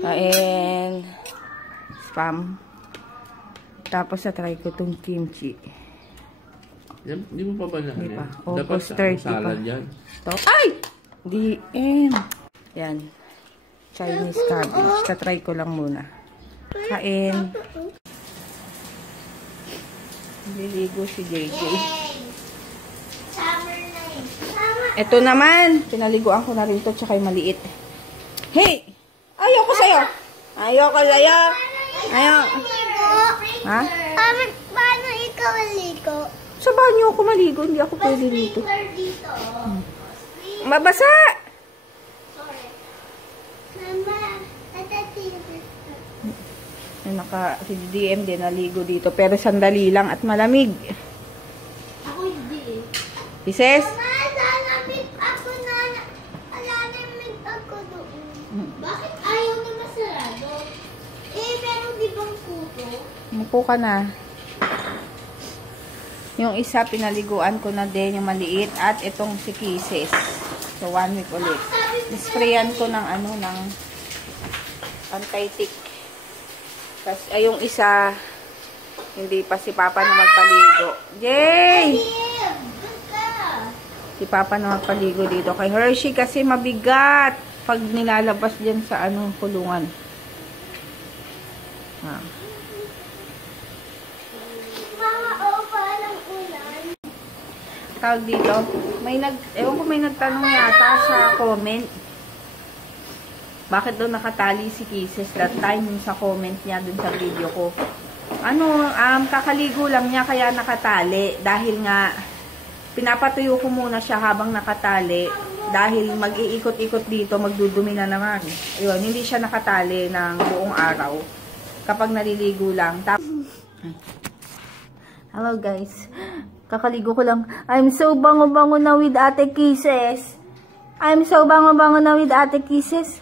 Kain. Spam. Tapos try ko itong kimchi. Hindi mo pa ba na? Hindi pa. Dapat August 30 salad pa. yan. Ay! The end. Yan. Chinese cabbage. Tatry ko lang muna. Kain. Liligo si JJ. Ito naman. Pinaliguan ko na rin ito. Tsaka yung maliit. Hey! Ayoko sa'yo. Ayoko sa'yo. Ayoko. Ha? Paano ikaw maligo? Sa banyo ako maligo. Hindi ako pwede dito. Mabasa! Si DM din naligo dito. Pero sandali lang at malamig. Ako hindi. Ises? Mama, lalamig ako na. Lalamig ako doon. Bakit ayaw na masarado? Meron di bang kuto? Mupo ka na. Yung isa, pinaliguan ko na din, yung maliit. At itong si Kisses. So, 1 week ulit. Sprayan ko ng ng anti-tick. Kasi, yung isa, hindi pa si Papa na magpaligo. Jay! Si Papa na magpaligo dito kay Hershey kasi mabigat pag nilalabas dyan sa kulungan. Tawag dito, ewan ko may nagtanong yata sa comment. Bakit daw nakatali si Kisses that time sa comment niya dun sa video ko. Kakaligo lang niya kaya nakatali. Dahil nga, pinapatuyo ko muna siya habang nakatali. Dahil mag-iikot-ikot dito, magdudumi na naman. Ayun, hindi siya nakatali ng buong araw. Kapag naliligo lang. Hello guys. Kakaligo ko lang. I'm so bango-bango na with Ate Kisses. I'm so bango-bango na with Ate Kisses.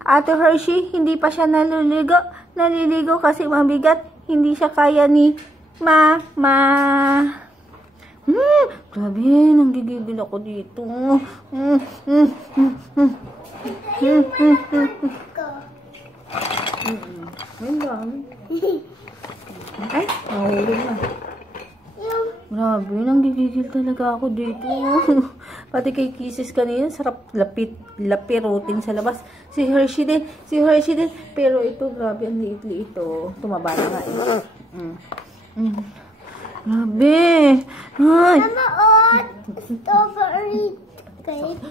Ate Hershey, hindi pa siya naliligo. Naliligo kasi mabigat. Hindi siya kaya ni Mama. Grabe, nanggigigil ako dito. Ay, nahulog na. Grabe, nanggigigil talaga ako dito. Pati kay Kisses kanina, sarap lapirutin sa labas. Si Hershey din. Pero ito, grabe, ang liit-liit ito. Tumaba na nga. Grabe. Ay. Mama, strawberry cake.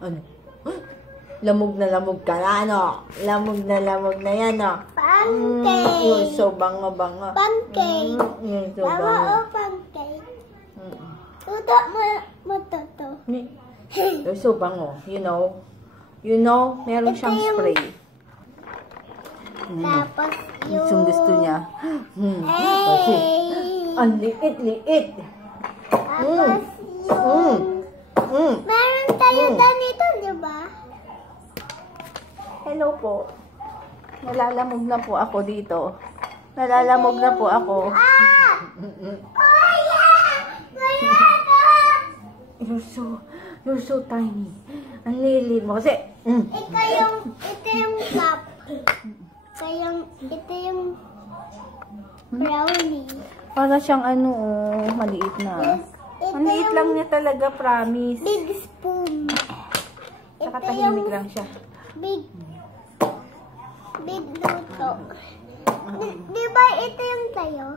Ano? Lamog na ka na, Lamog na yan, Pancake. You're so bango-bango. Pancake. You're so Mama, bango. pancake. Uda mo to. You're so bango. You know, meron siyang spray. Tapos yung... Yung gusto niya. Ang liit-liit. Tapos yung... Meron tayo ganito, di ba? Hello po. Nalalamog na po ako dito. Nalalamog na po ako. Oh, yeah! You're so tiny. Ang lilit mo kasi. Ito yung cup. Ito yung brownie. Para siyang maliit na. Ang liit lang niya talaga, promise. Big spoon. Saka tahimik lang siya. Big luto. Di ba ito yung tayo?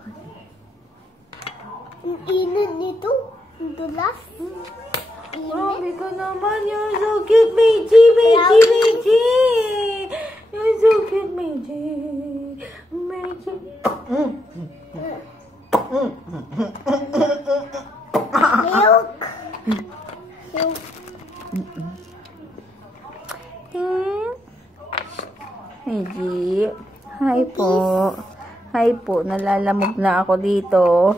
Ang init nito. Ang dulas. Grabe ka naman. You're so cute, Meiji. You're so cute, Meiji. Milk. Meiji. Hi po. Nalalamog na ako dito.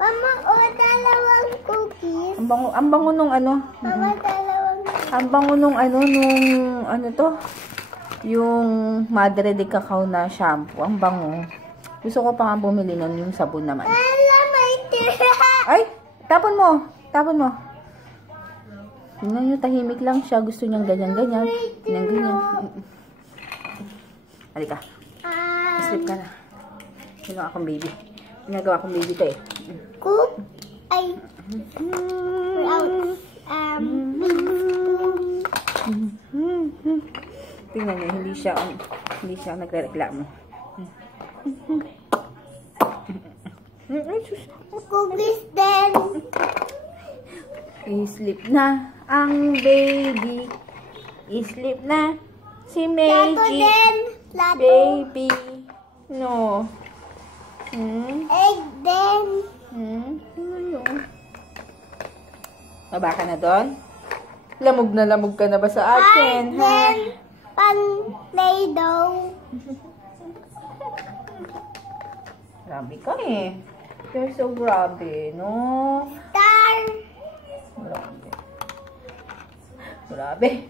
Mama, dalawang cookies. Ang bango nung Mama, dalawang Ang bango nung yung Madre de Cacao na shampoo. Ang bango. Gusto ko pa nga bumili nun yung sabon naman. May tira. Ay! Tapon mo. Tapon mo. Tingnan nyo, tahimik lang siya. Gusto niyang ganyan-ganyan. Ganyan-ganyan. Halika. Sleep ka na. Sino akong baby? Ginagawa akong baby to eh. Cook. Ay. Tingnan niyo, hindi siya nagrereklamo. Cookies din. I-sleep na ang baby. I-sleep na si Plato Meiji. din. Plato. Baby. No. Egg din. Ano? Baba ka na doon? Lamog ka na ba sa akin? Egg din. Pan-Play-Doh. Grabe ka eh. You're so grabe, no? Star. Grabe. Grabe.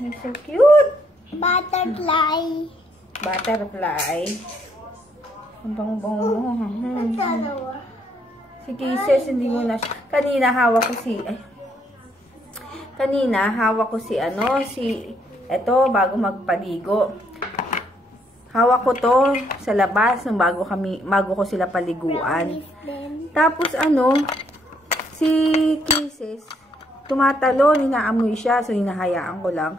You're so cute. Butterfly. Butterfly. Ang bango-bango mo. Ang dalawa. Si Kisses, hindi mo na siya. Kanina hawak ko si eto, bago magpaligo. Hawak ko to sa labas nung bago ko sila paliguan. Tapos si Kisses, tumatalon, inaamoy siya, so hinahayaan ko lang.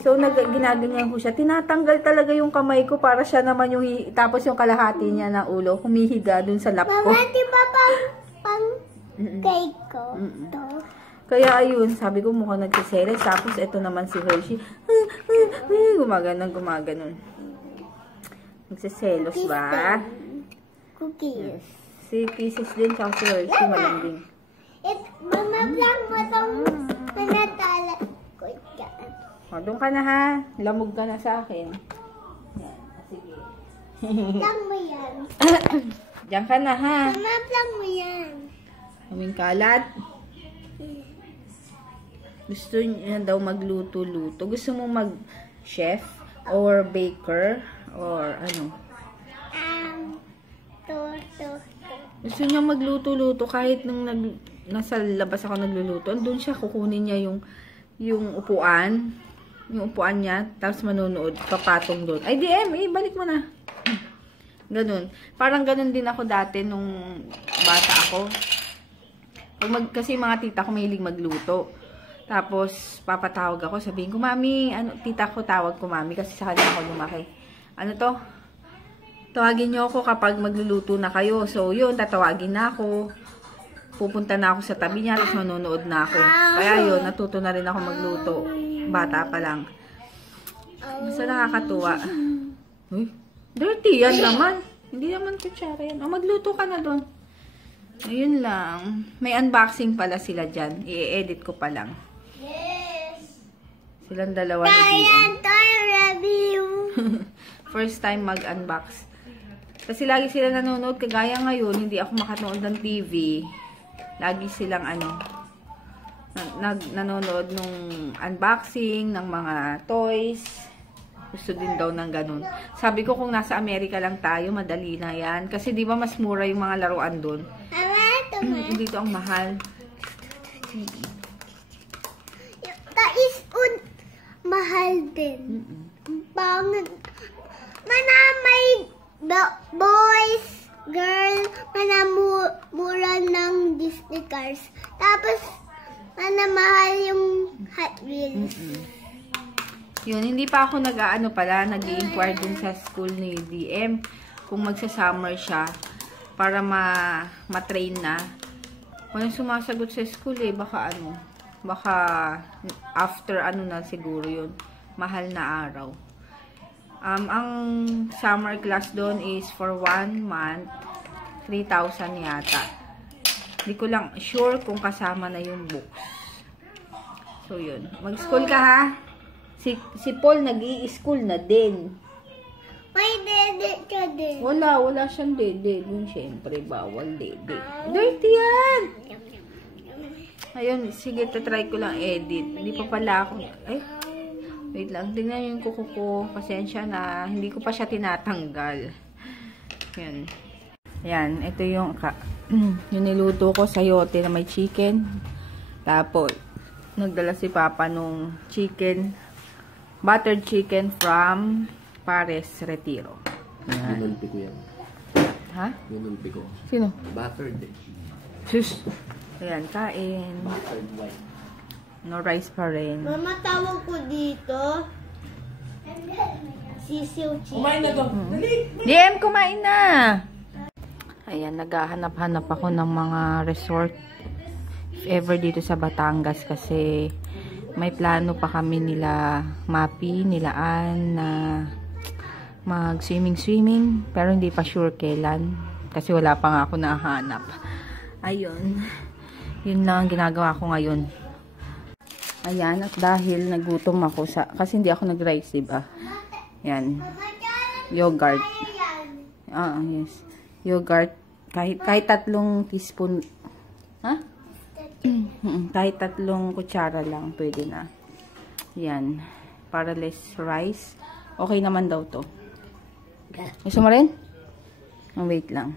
So, ginaganyan ko siya. Tinatanggal talaga yung kamay ko para siya naman tapos yung kalahati niya ng ulo, humihiga dun sa lap ko. Mama, di ba pang cake ko? To. Kaya ayun, sabi ko mukhang nagsiseres. Tapos ito naman si Hershey. Gumaganon. Nagsiselos ba? Cookies. Si Kisses din, tsaka si Hershey malambing. Mama, blank mo itong nanatala ko dyan. O, doon ka na ha. Lamog ka na sa akin. Yan. Sige. Blank mo yan. Diyan ka na ha. Mama, blank mo yan. Kaming kalat. Gusto niya daw magluto-luto. Gusto mo mag-chef or baker or ano? To. Gusto niya magluto-luto kahit nung nasa labas ako nagluluto. Andun siya, kukunin niya yung upuan. Yung upuan niya. Tapos manonood. Papatong doon. Ay, DM, balik mo na. Ganun. Parang ganun din ako dati nung bata ako. Kasi mga tita ko mahilig magluto. Tapos, papatawag ako. Sabihin ko, Mami, tita ko tawag ko, Mami. Kasi sa kanya ako lumaki. Ano to? Tawagin niyo ako kapag magluluto na kayo. So, yun, tatawagin na ako. Pupunta na ako sa tabi niya, tapos manonood na ako. Kaya yun, natuto na rin ako magluto. Bata pa lang. So, nakakatuwa. Uy, dirty yan naman. Hindi naman kutsara yan. O, magluto ka na doon. Ayun lang. May unboxing pala sila dyan. I-edit ko pa lang. Yes. Silang dalawa ni DM. Review. First time mag-unbox. Kasi lagi sila nanonood. Kagaya ngayon, hindi ako makanood ng TV. Lagi silang nanonood nung unboxing ng mga toys. Gusto din daw ng ganun. Sabi ko kung nasa Amerika lang tayo, madali na yan. Kasi di ba mas mura yung mga laruan doon. Dito ang mahal. Taisun, mahal din. Pangit. May boys, girl, mura ng Disney cars. Tapos, mahal yung Hot Wheels. Yun, hindi pa ako nag-i-inquire din sa school ni DM kung magsa-summer siya para ma-train na. Walang sumasagot sa school eh, baka after na siguro yun, mahal na araw. Ang summer class doon is for 1 month, 3,000 yata. Hindi ko lang sure kung kasama na yung books. So yun, mag-school ka ha. Si Paul nag-i-school na din. May dede ka din. Wala siyang dede. Yun, syempre, bawal dede. Dirty yan! Ayun, sige, try ko lang edit. Hindi pa pala ako, wait lang, tingnan yung kuko ko. Pasensya na, hindi ko pa siya tinatanggal. Yan. Yan, ito yung Yung niluto ko, sayote na may chicken. Tapos, nagdala si Papa nung chicken, buttered chicken from Pares Retiro. Yan. Ginulpi ko yan. Ha? Ginulpi ko. Sino? Buttered eh. Sus. Ayan, kain. Buttered white. No rice pa rin. Mama, tawag ko dito. Sisiw chicken. Kumain na to. Dali! DM, kumain na! Ayan, naghahanap-hanap ako ng mga resort if ever dito sa Batangas kasi may plano pa kami nila Mapi, nila Ann na mag-swimming pero hindi pa sure kailan kasi wala pa nga ako nahanap. Ayun. Yun lang ang ginagawa ko ngayon. Ayan, at dahil nagutom ako kasi hindi ako nag-rice, diba? Yan. Yogurt. Yes. Yogurt. Kahit 3 teaspoon. Ha? Kahit 3 kutsara lang, pwede na. Yan. Para less rice. Okay naman daw to. Gusto mo rin? Wait lang.